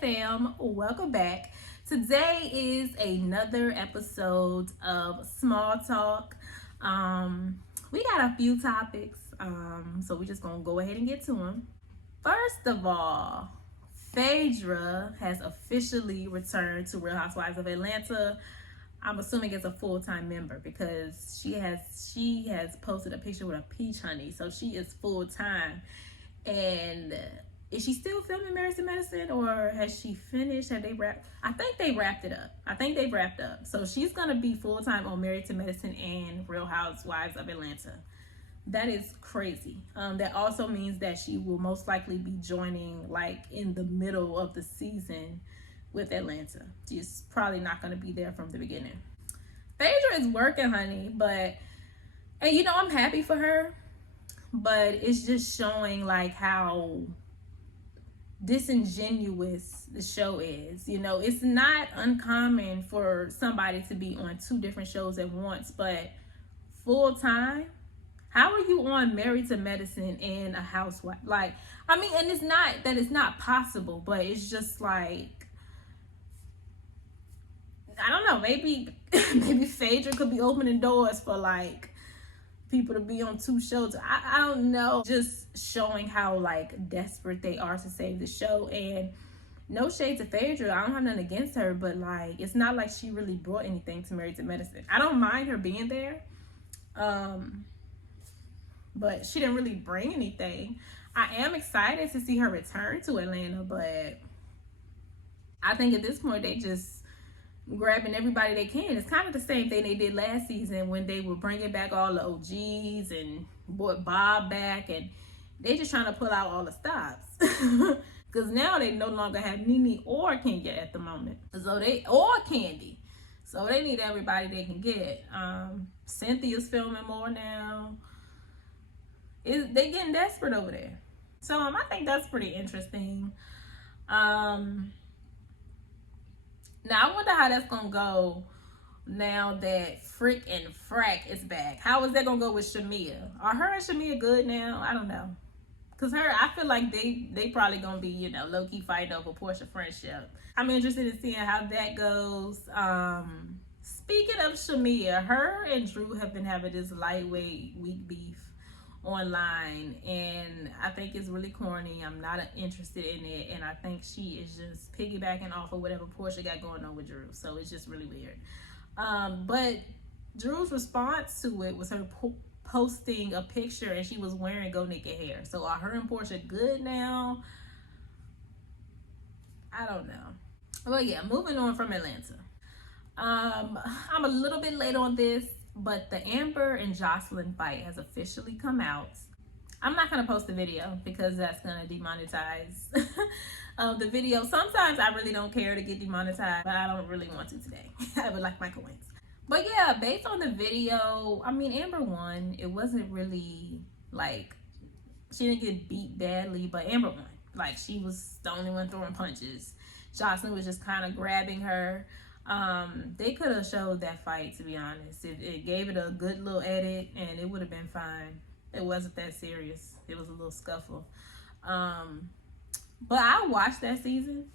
fam, welcome back. Today is another episode of Small Talk. We got a few topics, so we're just gonna go ahead and get to them. First of all, Phaedra has officially returned to Real Housewives of Atlanta. I'm assuming as a full-time member because she has posted a picture with a peach honey, so she is full-time. And is she still filming Married to Medicine, or has she finished? Have they wrapped? I think they wrapped it up. I think they've wrapped up. So she's gonna be full-time on Married to Medicine and Real Housewives of Atlanta. That is crazy. That also means that she will most likely be joining like in the middle of the season with Atlanta. She's probably not gonna be there from the beginning. Phaedra is working, honey, and you know I'm happy for her, but it's just showing like how disingenuous the show is. You know, it's not uncommon for somebody to be on two different shows at once, but full time, how are you on Married to Medicine and a housewife? Like, I mean, and it's not that it's not possible, but it's just like, I don't know, maybe Phaedra could be opening doors for like people to be on two shows. I don't know. Just showing how like desperate they are to save the show. And no shade to Phaedra, I don't have nothing against her, but like it's not like she really brought anything to Married to Medicine. I don't mind her being there, but she didn't really bring anything. I am excited to see her return to Atlanta, but I think at this point they just grabbing everybody they can. It's kind of the same thing they did last season when they were bringing back all the OGs and brought Bob back, and they just trying to pull out all the stops because now they no longer have Nene or Kenya at the moment, or Candy, so they need everybody they can get. Cynthia's filming more now. They getting desperate over there, so I think that's pretty interesting. Now, I wonder how that's going to go now that Frick and Frack is back. How is that going to go with Shamia? Are her and Shamia good now? I don't know. Because I feel like they probably going to be, you know, low-key fighting over Portia friendship. I'm interested in seeing how that goes. Speaking of Shamia, her and Drew have been having this lightweight weak beef online, and I think it's really corny. I'm not interested in it, and I think she is just piggybacking off of whatever Portia got going on with Drew, so it's just really weird. But Drew's response to it was her posting a picture, and she was wearing Go Naked hair. So are her and Portia good now? I don't know. Well, yeah, moving on from Atlanta. I'm a little bit late on this, but the Amber and Jocelyn fight has officially come out. I'm not going to post the video because that's going to demonetize the video. Sometimes I really don't care to get demonetized, but I don't really want to today. I would like my coins. But yeah, based on the video, I mean, Amber won. It wasn't really like, she didn't get beat badly, but Amber won. Like, she was the only one throwing punches. Jocelyn was just kind of grabbing her. They could have showed that fight, to be honest. It gave it a good little edit and it would have been fine. It wasn't that serious. It was a little scuffle. But I watched that season.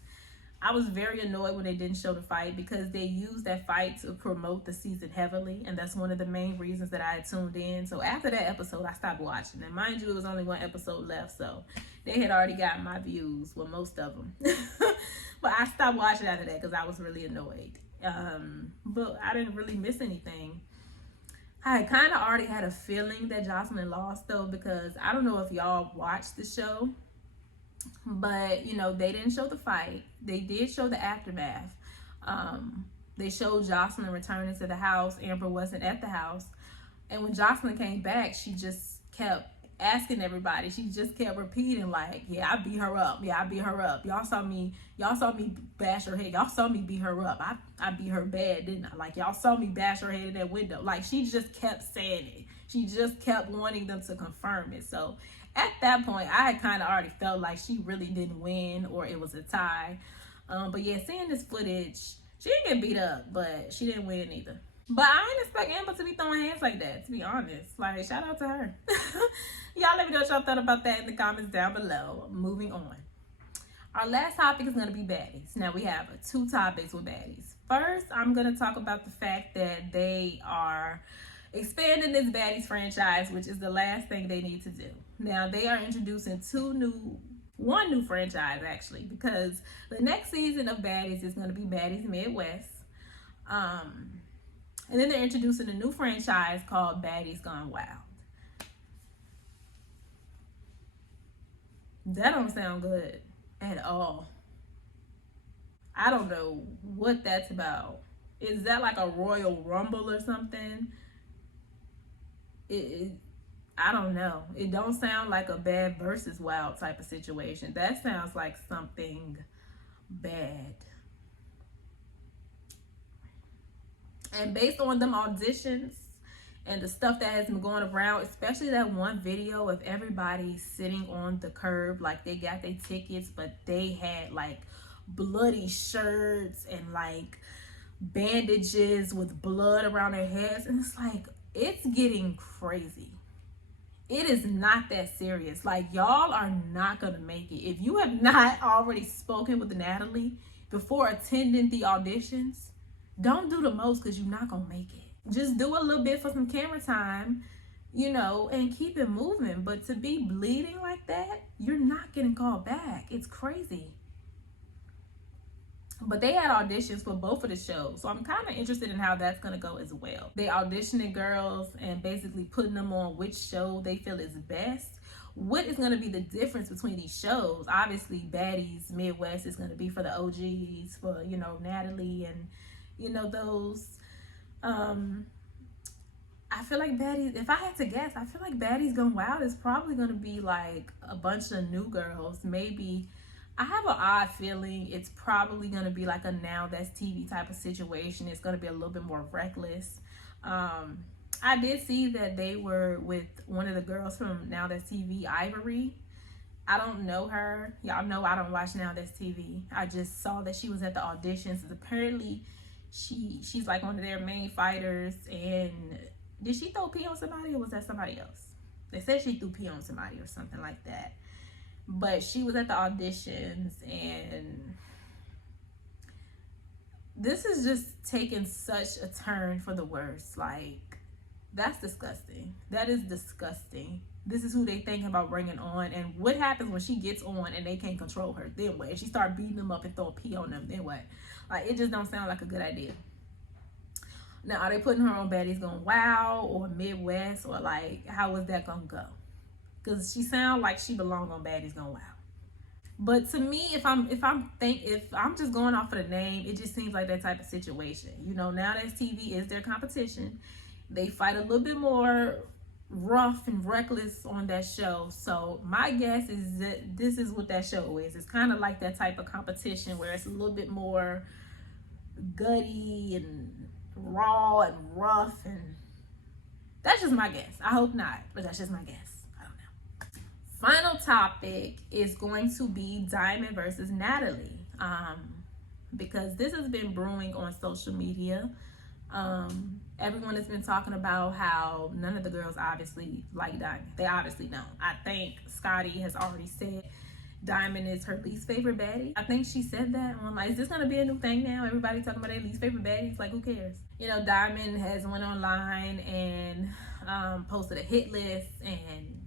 I was very annoyed when they didn't show the fight because they used that fight to promote the season heavily, and that's one of the main reasons that I had tuned in. So after that episode, I stopped watching. And mind you, it was only one episode left, so they had already gotten my views, well, most of them. But I stopped watching after that because I was really annoyed. But I didn't really miss anything. I kind of already had a feeling that Jocelyn lost, though, because I don't know if y'all watched the show, but you know, they didn't show the fight. They did show the aftermath. They showed Jocelyn returning to the house. Amber wasn't at the house, and when Jocelyn came back, she just kept asking everybody. She just kept repeating like, yeah, I beat her up. Yeah, I beat her up. Y'all saw me bash her head. Y'all saw me beat her up. I beat her bad, didn't I? Like, y'all saw me bash her head in that window. Like, she just kept saying it. She just kept wanting them to confirm it. So at that point, I had kind of already felt like she really didn't win, or it was a tie. But yeah, seeing this footage, she didn't get beat up, but she didn't win either. But I didn't expect Amber to be throwing hands like that, to be honest. Like, shout out to her. Y'all let me know what y'all thought about that in the comments down below. Moving on. Our last topic is going to be baddies. Now we have two topics with baddies. First, I'm going to talk about the fact that they are expanding this baddies franchise, which is the last thing they need to do. Now they are introducing one new franchise actually, because the next season of baddies is going to be Baddies Midwest. And then they're introducing a new franchise called Baddies Gone Wild. That don't sound good at all. I don't know what that's about. Is that like a Royal Rumble or something? It I don't know. It don't sound like a Bad versus Wild type of situation. That sounds like something bad. And based on them auditions and the stuff that has been going around, especially that one video of everybody sitting on the curb, like they got their tickets, but they had like bloody shirts and like bandages with blood around their heads. And it's like, it's getting crazy. It is not that serious. Like, y'all are not gonna make it. If you have not already spoken with Natalie before attending the auditions, don't do the most, because you're not gonna make it. Just do a little bit for some camera time, and keep it moving. But to be bleeding like that, you're not getting called back. It's crazy. But they had auditions for both of the shows, so I'm kind of interested in how that's going to go as well. They auditioning girls and basically putting them on which show they feel is best. What is going to be the difference between these shows? Obviously, Baddies Midwest is going to be for the OGs, for, Natalie and, those. I feel like Baddies, if I had to guess, I feel like Baddies Gone Wild is probably going to be like a bunch of new girls. Maybe, I have an odd feeling it's probably going to be like a Now That's TV type of situation. It's going to be a little bit more reckless. I did see that they were with one of the girls from Now That's TV, Ivory. I don't know her. Y'all know I don't watch Now That's TV. I just saw that she was at the auditions. Apparently, she's like one of their main fighters. And did she throw pee on somebody, or was that somebody else? They said she threw pee on somebody or something like that. But she was at the auditions, and this is just taking such a turn for the worse. Like, that's disgusting. That is disgusting. This is who they thinking about bringing on. And what happens when she gets on and they can't control her? Then what? If she start beating them up and throwing pee on them, then what? Like, it just don't sound like a good idea. Now, are they putting her on Baddies Gone Wild or Midwest, or like, how is that gonna go? Because she sounds like she belongs on Baddies Gone Wild. But to me, if I'm just going off of the name, it just seems like that type of situation. Now that TV is their competition. They fight a little bit more rough and reckless on that show. So my guess is that this is what that show is. It's kind of like that type of competition where it's a little bit more gutty and raw and rough, and that's just my guess. I hope not, but that's just my guess. Final topic is going to be Diamond versus Natalie, because this has been brewing on social media. Everyone has been talking about how none of the girls obviously like Diamond. They obviously don't. I think Scotty has already said Diamond is her least favorite baddie. I think she said that on, like, is this gonna be a new thing now? Everybody talking about their least favorite baddies? Like, who cares? Diamond has went online and posted a hit list, and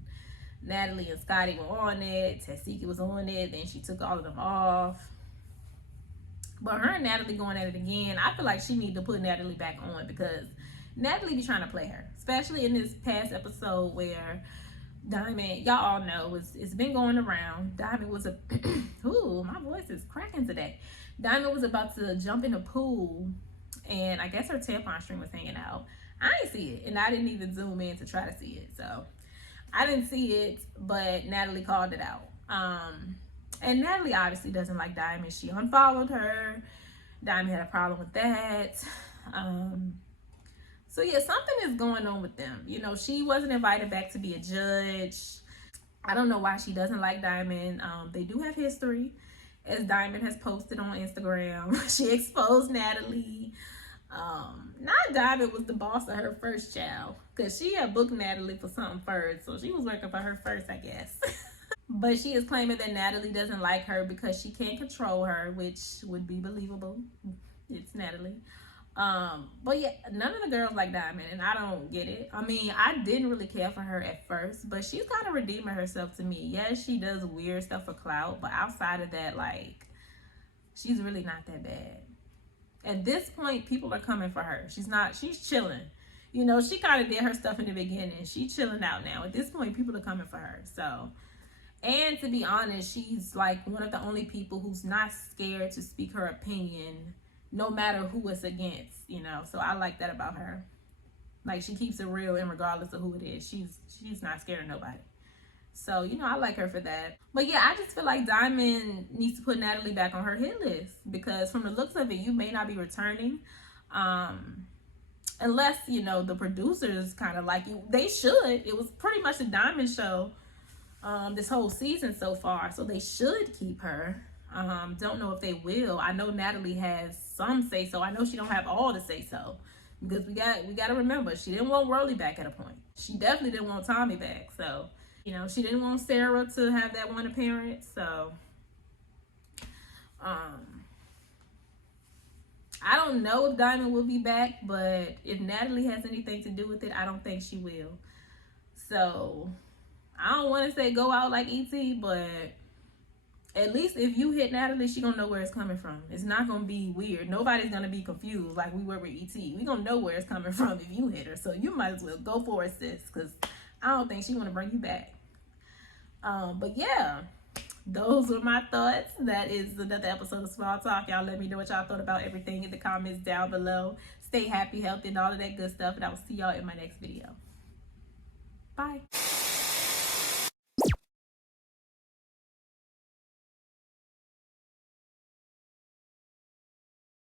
Natalie and Scotty were on it. Tashiki was on it. Then she took all of them off. But her and Natalie going at it again. I feel like she need to put Natalie back on, because Natalie be trying to play her. Especially in this past episode where Diamond, y'all all know, it's been going around. Diamond was ooh, my voice is cracking today. Diamond was about to jump in the pool, and I guess her tampon string was hanging out. I didn't see it, and I didn't even zoom in to try to see it. So I didn't see it, but Natalie called it out. And Natalie obviously doesn't like Diamond. She unfollowed her. Diamond had a problem with that. So yeah, something is going on with them. She wasn't invited back to be a judge. I don't know why she doesn't like Diamond. They do have history, as Diamond has posted on Instagram. She exposed Natalie. Not Diamond was the boss of her first child, because she had booked Natalie for something first, so she was working for her first, I guess. But she is claiming that Natalie doesn't like her because she can't control her, which would be believable. It's Natalie. But yeah, none of the girls like Diamond, and I don't get it. I mean, I didn't really care for her at first, but she's kind of redeeming herself to me. Yes, she does weird stuff for clout, but outside of that, like, she's really not that bad. At this point, people are coming for her. She's chilling. You know, she kind of did her stuff in the beginning. She's chilling out now. At this point, people are coming for her. So, and to be honest, she's like one of the only people who's not scared to speak her opinion, no matter who it's against, you know. So I like that about her. Like, she keeps it real, and regardless of who it is, she's not scared of nobody. So, you know, I like her for that. But yeah, I just feel like Diamond needs to put Natalie back on her hit list, because from the looks of it, you may not be returning. Unless, you know, the producers kind of like you. They should. It was pretty much a Diamond show this whole season so far. So they should keep her. Don't know if they will. I know Natalie has some say so. I know she don't have all the say so. Because we got to remember, she didn't want Rolly back at a point. She definitely didn't want Tommy back. So, you know, she didn't want Sarah to have that one appearance. So, I don't know if Diamond will be back, but if Natalie has anything to do with it, I don't think she will. So, I don't want to say go out like E.T., but at least if you hit Natalie, she gonna know where it's coming from. It's not gonna be weird. Nobody's gonna be confused like we were with E.T. We gonna know where it's coming from if you hit her. So you might as well go for it, sis, because I don't think she wanna bring you back. But yeah, those were my thoughts. That is another episode of Small Talk. Y'all let me know what y'all thought about everything in the comments down below. Stay happy, healthy, and all of that good stuff. And I will see y'all in my next video. Bye.